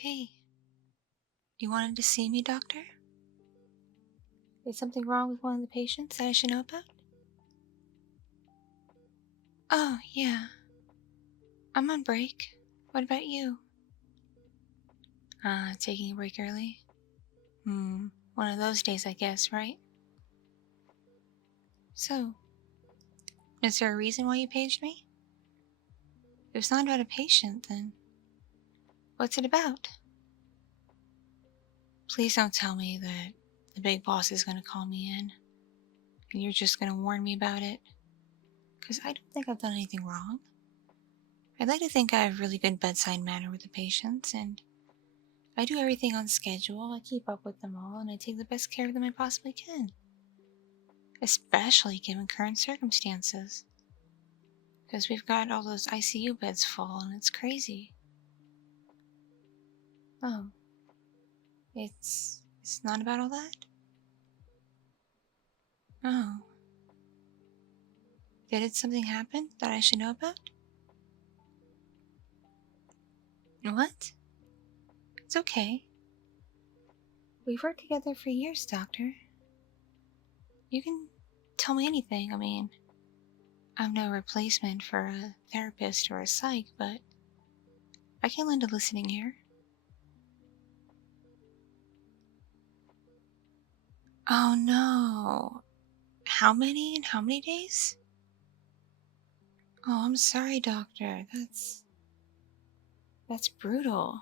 Hey, you wanted to see me, doctor? Is something wrong with one of the patients that I should know about? Oh, yeah. I'm on break. What about you? Taking a break early? One of those days, I guess, right? So, is there a reason why you paged me? If it's not about a patient, then what's it about? Please don't tell me that the big boss is gonna call me in and you're just gonna warn me about it. Because I don't think I've done anything wrong. I'd like to think I have really good bedside manner with the patients, and I do everything on schedule. I keep up with them all, and I take the best care of them I possibly can. Especially given current circumstances. Because we've got all those ICU beds full, and it's crazy. Oh, it's not about all that? Oh. Did something happen that I should know about? What? It's okay. We've worked together for years, Doctor. You can tell me anything. I mean, I'm no replacement for a therapist or a psych, but I can lend a listening ear. Oh no. How many in how many days? Oh, I'm sorry, doctor. That's brutal.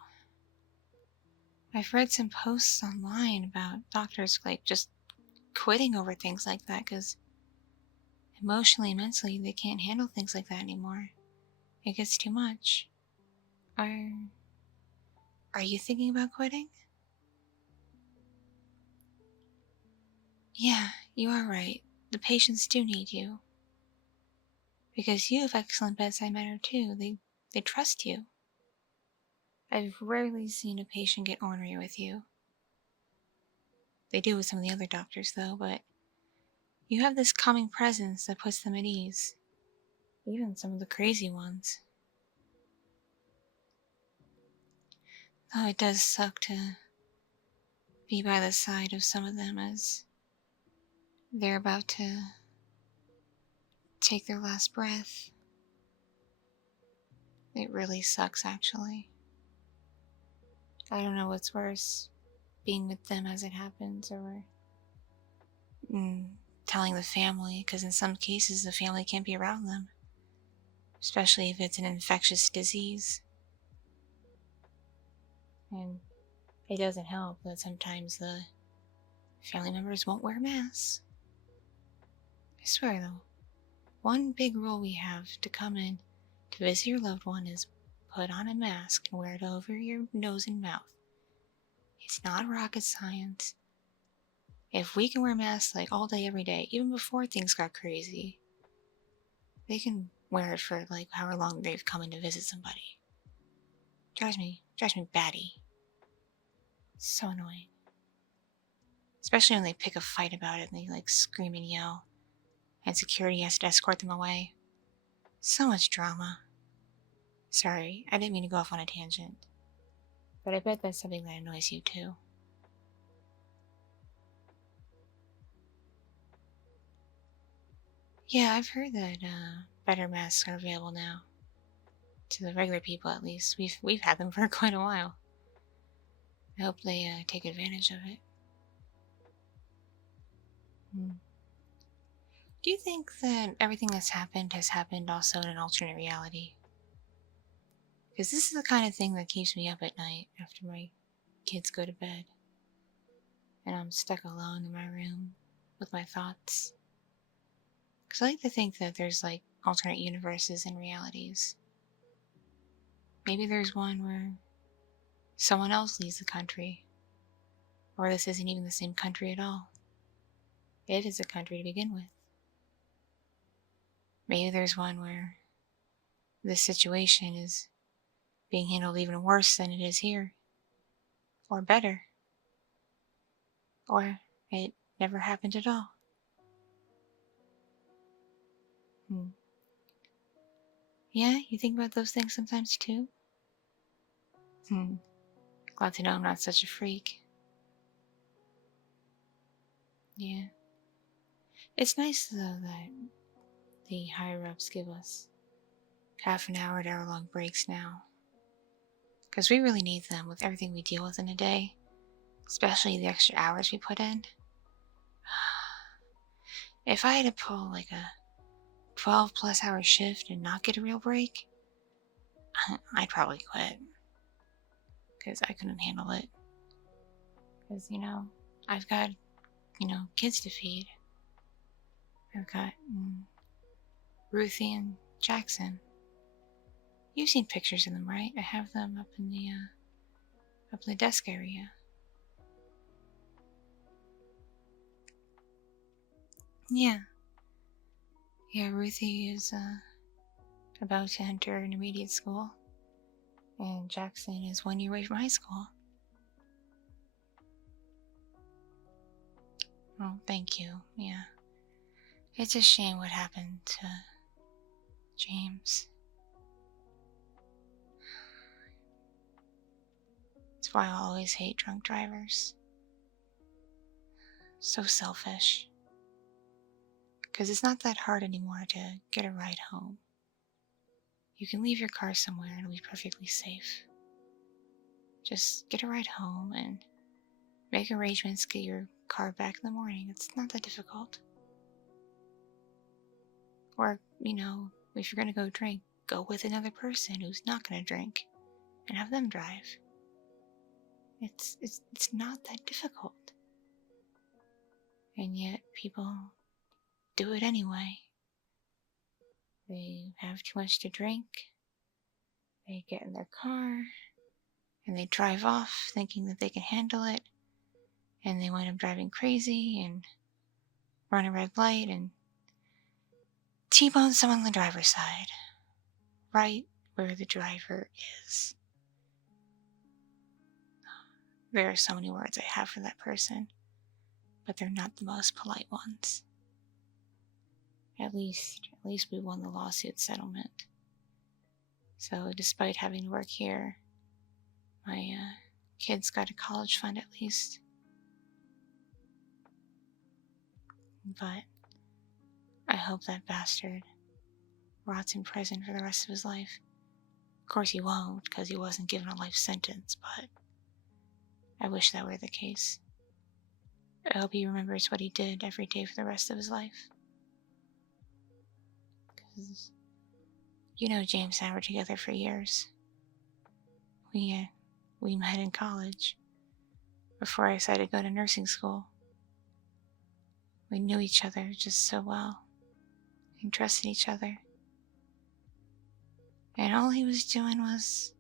I've read some posts online about doctors like just quitting over things like that because emotionally and mentally they can't handle things like that anymore. It gets too much. Are are you thinking about quitting? Yeah, you are right. The patients do need you. Because you have excellent bedside manner too. They trust you. I've rarely seen a patient get ornery with you. They do with some of the other doctors though, but you have this calming presence that puts them at ease. Even some of the crazy ones. Though it does suck to be by the side of some of them as they're about to take their last breath. It really sucks, actually. I don't know what's worse, being with them as it happens or mm, telling the family, because in some cases the family can't be around them, especially if it's an infectious disease. And it doesn't help that sometimes the family members won't wear masks. I swear though, one big rule we have to come in to visit your loved one is put on a mask and wear it over your nose and mouth. It's not rocket science. If we can wear masks like all day, every day, even before things got crazy, they can wear it for like however long they've come in to visit somebody. Drives me batty. So annoying. Especially when they pick a fight about it and they like scream and yell, and security has to escort them away. So much drama. Sorry, I didn't mean to go off on a tangent. But I bet that's something that annoys you too. Yeah, I've heard that better masks are available now. To the regular people, at least. We've had them for quite a while. I hope they take advantage of it. Hmm. Do you think that everything that's happened has happened also in an alternate reality? Because this is the kind of thing that keeps me up at night after my kids go to bed. And I'm stuck alone in my room with my thoughts. Because I like to think that there's like alternate universes and realities. Maybe there's one where someone else leaves the country. Or this isn't even the same country at all. It is a country to begin with. Maybe there's one where this situation is being handled even worse than it is here. Or better. Or it never happened at all. Hmm. Yeah, you think about those things sometimes too? Hmm. Glad to know I'm not such a freak. Yeah. It's nice, though, that the higher-ups give us half an hour to hour-long breaks now. Because we really need them with everything we deal with in a day. Especially the extra hours we put in. If I had to pull like a 12-plus hour shift and not get a real break, I'd probably quit. Because I couldn't handle it. Because, I've got, kids to feed. I've got Ruthie and Jackson. You've seen pictures of them, right? I have them up in the desk area. Yeah. Yeah, Ruthie is about to enter intermediate school. And Jackson is 1 year away from high school. Oh, thank you. Yeah. It's a shame what happened to James. That's why I always hate drunk drivers. So selfish. Because it's not that hard anymore to get a ride home. You can leave your car somewhere and it'll be perfectly safe. Just get a ride home and make arrangements, get your car back in the morning. It's not that difficult. Or, if you're going to go drink, go with another person who's not going to drink and have them drive. It's not that difficult. And yet people do it anyway. They have too much to drink. They get in their car and they drive off thinking that they can handle it. And they wind up driving crazy and run a red light and T-bone someone on the driver's side. Right where the driver is. There are so many words I have for that person, but they're not the most polite ones. At least we won the lawsuit settlement. So despite having to work here, my kids got a college fund at least. But I hope that bastard rots in prison for the rest of his life. Of course he won't, because he wasn't given a life sentence, but I wish that were the case. I hope he remembers what he did every day for the rest of his life. Because, James and I were together for years. We met in college, before I decided to go to nursing school. We knew each other just so well, and trusted each other. And all he was doing was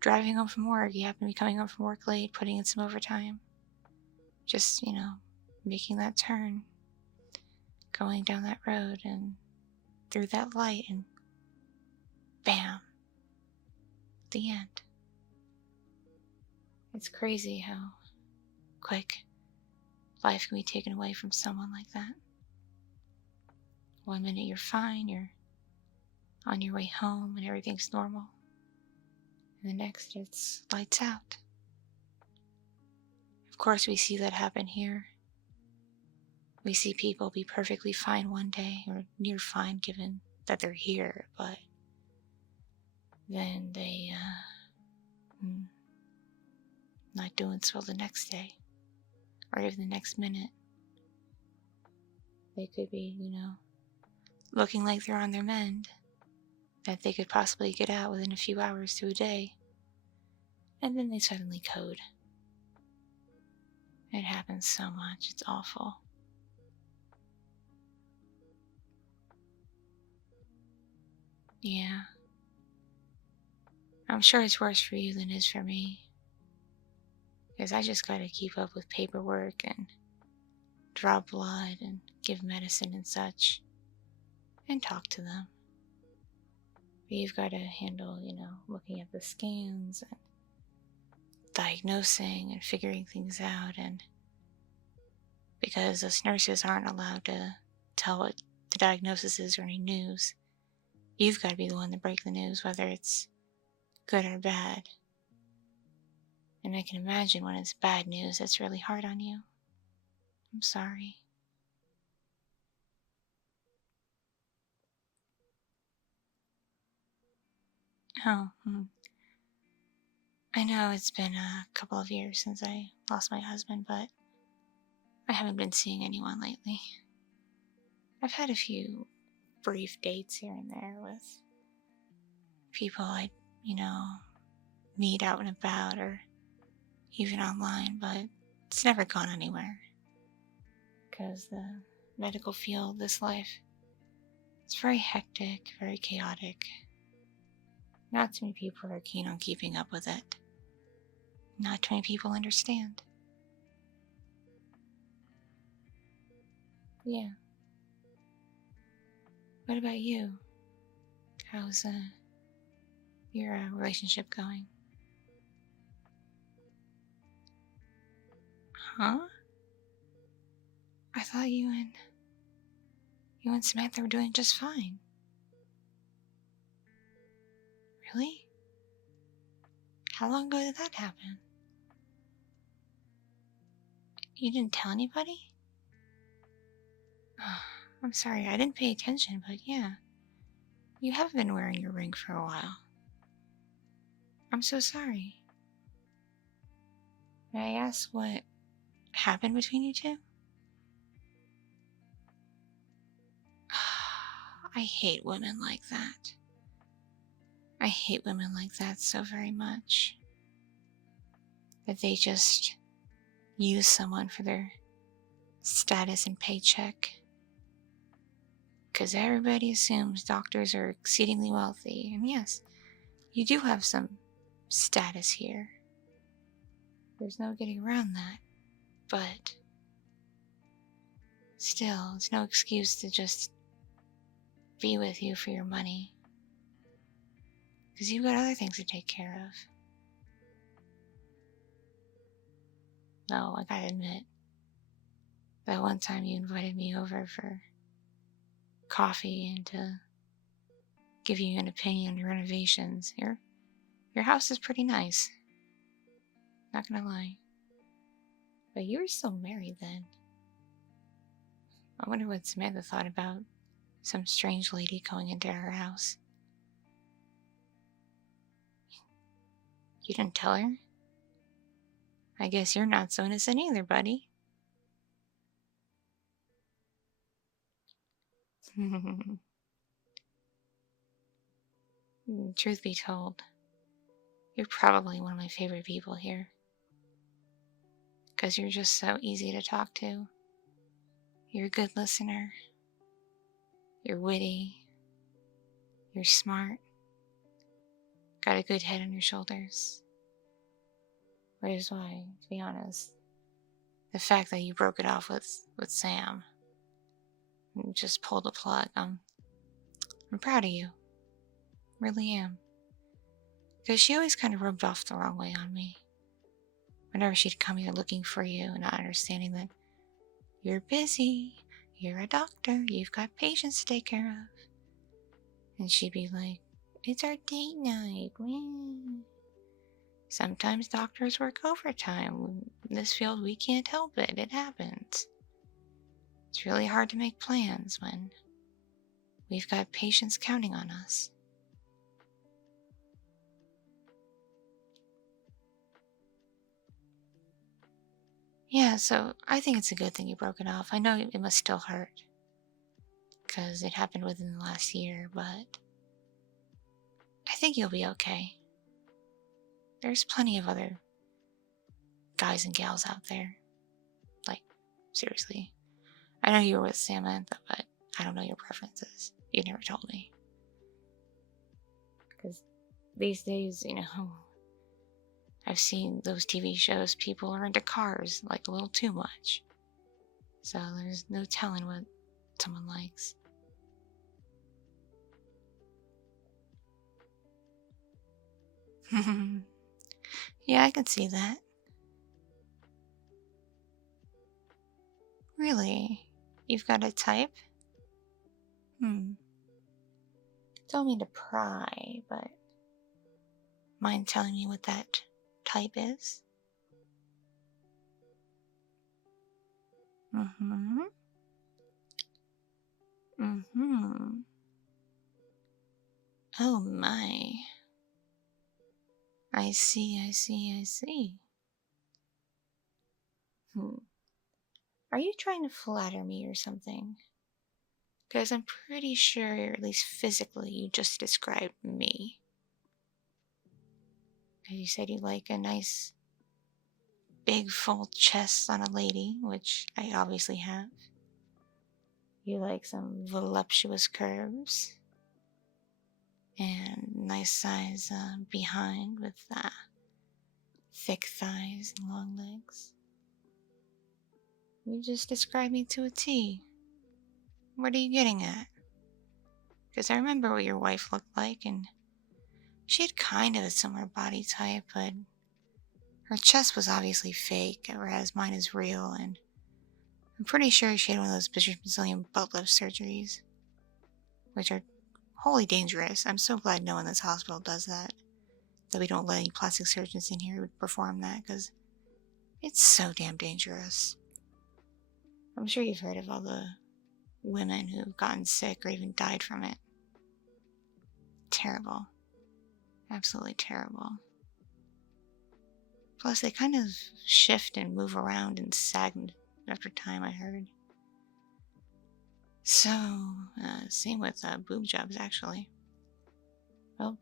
driving home from work. He happened to be coming home from work late, putting in some overtime. Just, making that turn, going down that road and through that light, and bam, the end. It's crazy how quick life can be taken away from someone like that. 1 minute you're fine, you're on your way home and everything's normal. And the next it's lights out. Of course we see that happen here. We see people be perfectly fine one day, or near fine given that they're here, but then they, not doing so the next day, or even the next minute. They could be, looking like they're on their mend, that they could possibly get out within a few hours to a day, and then they suddenly code. It happens so much, it's awful. Yeah. I'm sure it's worse for you than it is for me. Because I just gotta keep up with paperwork and draw blood and give medicine and such. And talk to them. But you've gotta handle, looking at the scans and diagnosing and figuring things out. And because us nurses aren't allowed to tell what the diagnosis is or any news, you've got to be the one to break the news, whether it's good or bad. And I can imagine when it's bad news, it's really hard on you. I'm sorry. Oh, I know it's been a couple of years since I lost my husband, but I haven't been seeing anyone lately. I've had a few brief dates here and there with people I, meet out and about or even online, but it's never gone anywhere. Because the medical field, this life, it's very hectic, very chaotic. Not too many people are keen on keeping up with it. Not too many people understand. Yeah. What about you? How's your relationship going? Huh? I thought you and Samantha were doing just fine. Really? How long ago did that happen? You didn't tell anybody? I'm sorry, I didn't pay attention, but yeah. You have been wearing your ring for a while. I'm so sorry. May I ask what happened between you two? I hate women like that. I hate women like that so very much. That they just use someone for their status and paycheck. Because everybody assumes doctors are exceedingly wealthy. And yes, you do have some status here. There's no getting around that. But still, it's no excuse to just be with you for your money. Because you've got other things to take care of. No, I gotta admit, that one time you invited me over for coffee and to give you an opinion on your renovations. Your house is pretty nice. Not gonna lie. But you were still married then. I wonder what Samantha thought about some strange lady going into her house. You didn't tell her? I guess you're not so innocent either, buddy. Truth be told, you're probably one of my favorite people here. Because you're just so easy to talk to. You're a good listener. You're witty. You're smart. Got a good head on your shoulders. Which is why, to be honest, the fact that you broke it off with Sam and just pulled the plug, I'm proud of you. Really am. Because she always kind of rubbed off the wrong way on me. Whenever she'd come here looking for you and not understanding that you're busy, you're a doctor, you've got patients to take care of. And she'd be like, it's our date night. Sometimes doctors work overtime. In this field, we can't help it. It happens. It's really hard to make plans when we've got patients counting on us. Yeah, so I think it's a good thing you broke it off. I know it must still hurt because it happened within the last year, but I think you'll be okay. There's plenty of other guys and gals out there. Like, seriously. I know you were with Samantha, but I don't know your preferences. You never told me. Because these days, I've seen those TV shows, people are into cars like a little too much. So there's no telling what someone likes. Yeah, I can see that. Really? You've got a type? Don't mean to pry, but mind telling me what that type is? Mm-hmm. Mm-hmm. Oh my. I see, I see, I see. Are you trying to flatter me or something? Because I'm pretty sure, at least physically, you just described me. Because you said you like a nice, big, full chest on a lady, which I obviously have. You like some voluptuous curves. And nice size behind with thick thighs and long legs. You just described me to a T. What are you getting at? Because I remember what your wife looked like, and she had kind of a similar body type, but her chest was obviously fake, whereas mine is real, and I'm pretty sure she had one of those Brazilian butt lift surgeries, which are wholly dangerous. I'm so glad no one in this hospital does that we don't let any plastic surgeons in here who would perform that, because it's so damn dangerous. I'm sure you've heard of all the women who've gotten sick or even died from it. Terrible. Absolutely terrible. Plus, they kind of shift and move around and sag after time, I heard. So, same with boob jobs, actually. Well,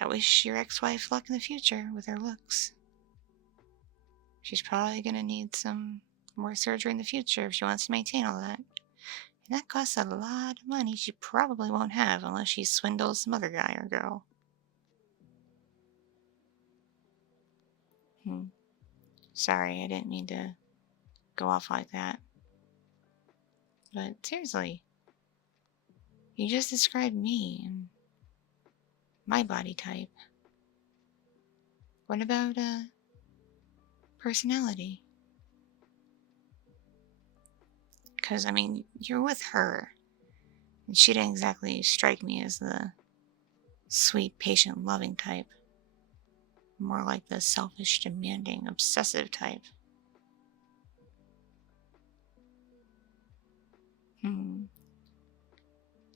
I wish your ex-wife luck in the future with her looks. She's probably going to need some more surgery in the future if she wants to maintain all that. And that costs a lot of money she probably won't have unless she swindles some other guy or girl. Sorry, I didn't mean to go off like that. But seriously, you just described me and my body type. What about, personality? Because, I mean, you're with her, and she didn't exactly strike me as the sweet, patient, loving type. More like the selfish, demanding, obsessive type.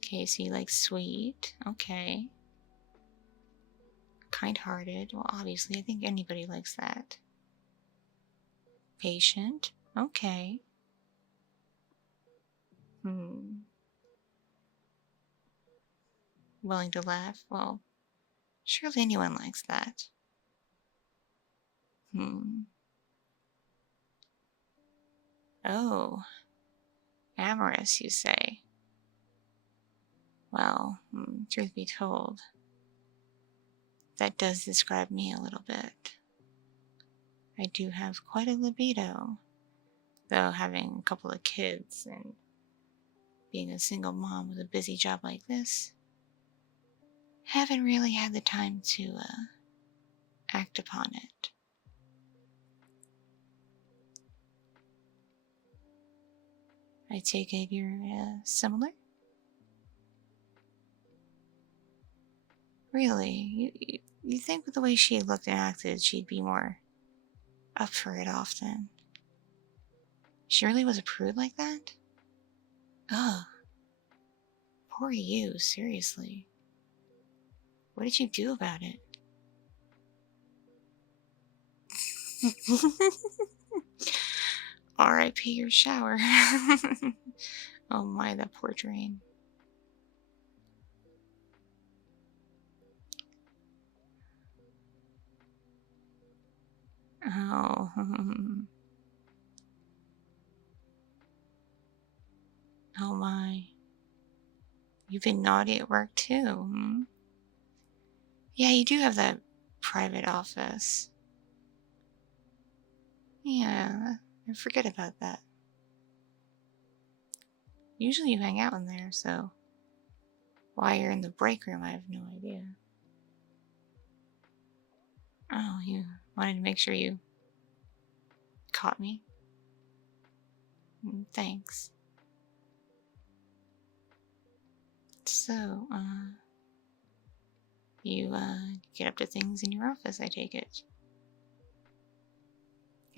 Okay, so you like sweet. Okay. Kind-hearted. Well, obviously, I think anybody likes that. Patient. Okay. Willing to laugh. Well, surely anyone likes that. Oh. Amorous, you say? Well, truth be told, that does describe me a little bit. I do have quite a libido, though having a couple of kids and being a single mom with a busy job like this, haven't really had the time to act upon it. I take it you're similar? Really? You think with the way she looked and acted, she'd be more up for it often? She really was a prude like that? Ugh. Poor you, seriously. What did you do about it? R.I.P. your shower. Oh my, that poor drain. Oh. Oh my. You've been naughty at work too, Yeah, you do have that private office. Yeah, I forget about that. Usually you hang out in there, so why you're in the break room, I have no idea. Oh, you wanted to make sure you caught me? Thanks. So, you, get up to things in your office, I take it.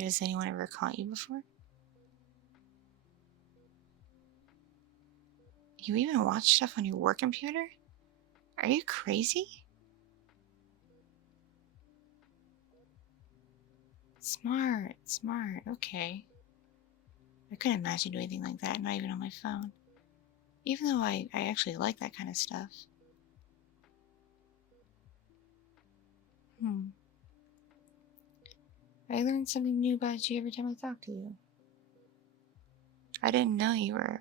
Has anyone ever caught you before? You even watch stuff on your work computer? Are you crazy? Smart, smart, okay. I couldn't imagine doing anything like that, not even on my phone. Even though I actually like that kind of stuff. I learn something new about you every time I talk to you. I didn't know you were a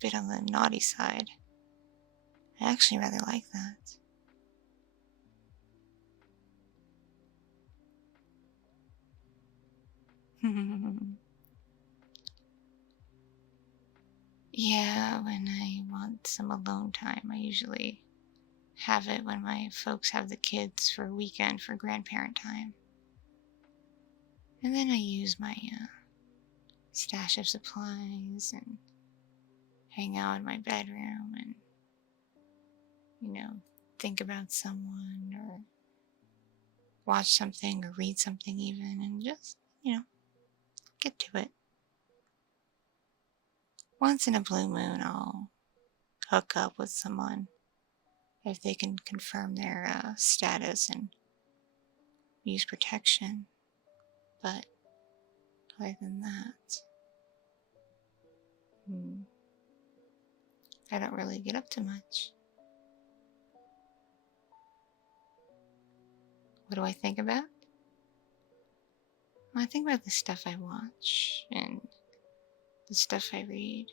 bit on the naughty side. I actually rather like that. Yeah, when I want some alone time, I usually have it when my folks have the kids for a weekend for grandparent time. And then I use my stash of supplies and hang out in my bedroom and, think about someone or watch something or read something even and just, get to it. Once in a blue moon, I'll hook up with someone if they can confirm their status and use protection. But other than that, I don't really get up to much. What do I think about? Well, I think about the stuff I watch and the stuff I read.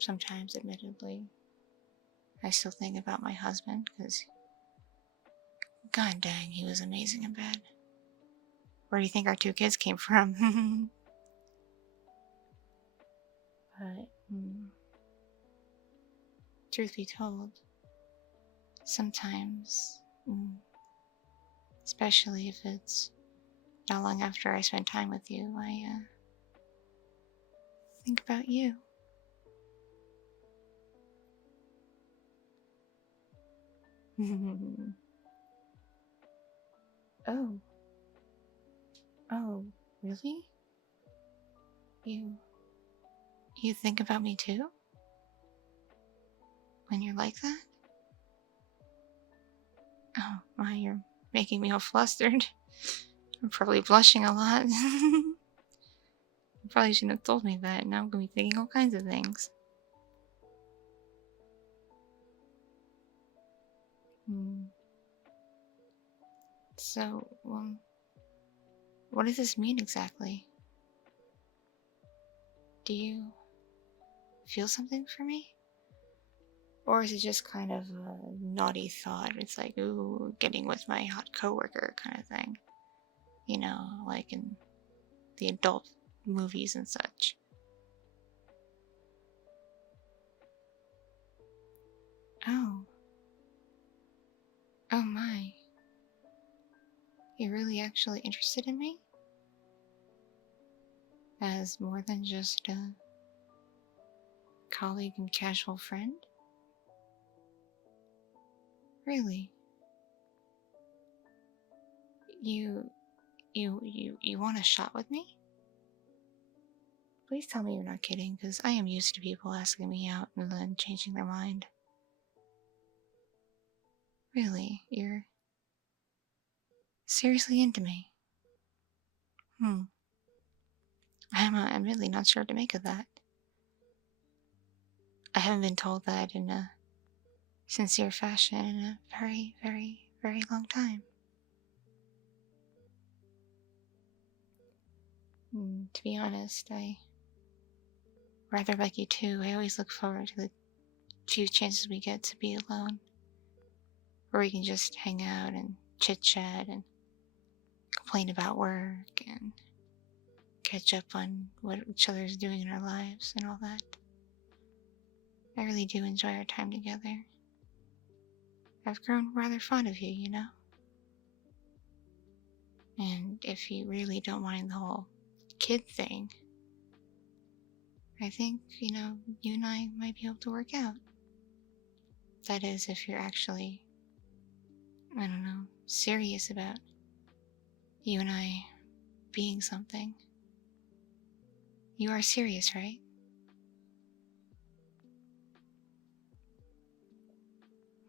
Sometimes, admittedly, I still think about my husband because, god dang, he was amazing in bed. Where do you think our 2 kids came from? But, truth be told, sometimes, especially if it's not long after I spend time with you, I think about you. Oh. Oh, really? You think about me too? When you're like that? Oh, my, you're making me all flustered. I'm probably blushing a lot. You probably shouldn't have told me that. Now I'm gonna be thinking all kinds of things. So, what does this mean exactly? Do you feel something for me? Or is it just kind of a naughty thought? It's like, ooh, getting with my hot coworker kind of thing. Like in the adult movies and such. Oh. Oh my. You're really actually interested in me? As more than just a colleague and casual friend? Really? You want a shot with me? Please tell me you're not kidding, because I am used to people asking me out and then changing their mind. Really? You're seriously into me? I'm really not sure what to make of that. I haven't been told that in a sincere fashion in a very, very, very long time. To be honest, I rather like you too. I always look forward to the few chances we get to be alone, where we can just hang out and chit chat and complain about work and catch up on what each other's doing in our lives and all that. I really do enjoy our time together. I've grown rather fond of you, And if you really don't mind the whole kid thing, I think, you and I might be able to work out. That is, if you're actually, I don't know, serious about you and I being something. You are serious, right?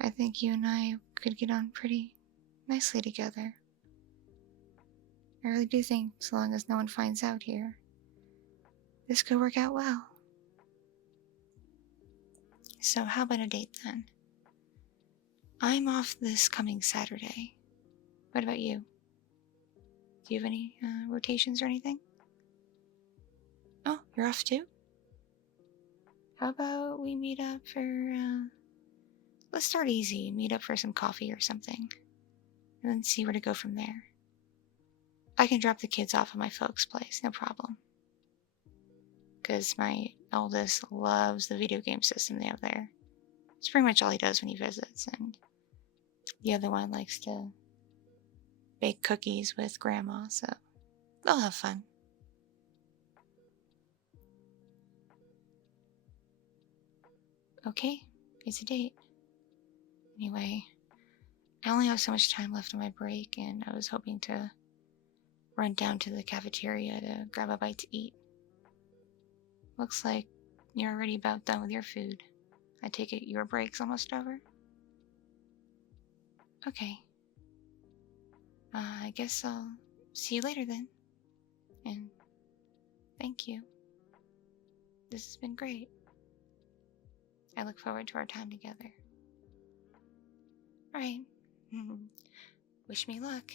I think you and I could get on pretty nicely together. I really do think, so long as no one finds out here, this could work out well. So how about a date then? I'm off this coming Saturday. What about you? Do you have any rotations or anything? Oh, you're off too? How about we meet up for, let's start easy. Meet up for some coffee or something. And then see where to go from there. I can drop the kids off at my folks' place, no problem. Because my eldest loves the video game system they have there. It's pretty much all he does when he visits, and the other one likes to bake cookies with Grandma, so they'll have fun. Okay, it's a date. Anyway, I only have so much time left on my break, and I was hoping to run down to the cafeteria to grab a bite to eat. Looks like you're already about done with your food. I take it your break's almost over? Okay. I guess I'll see you later then. And thank you. This has been great. I look forward to our time together. Alright. Wish me luck.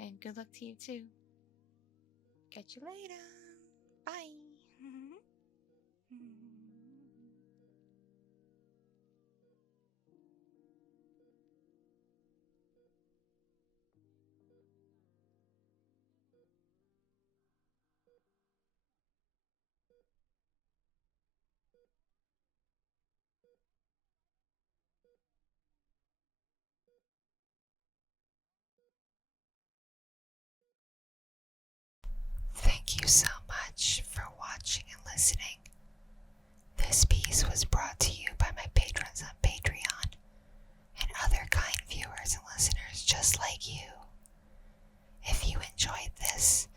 And good luck to you too. Catch you later. Bye. Thank you so much for watching and listening. This piece was brought to you by my patrons on Patreon and other kind viewers and listeners just like you. If you enjoyed this,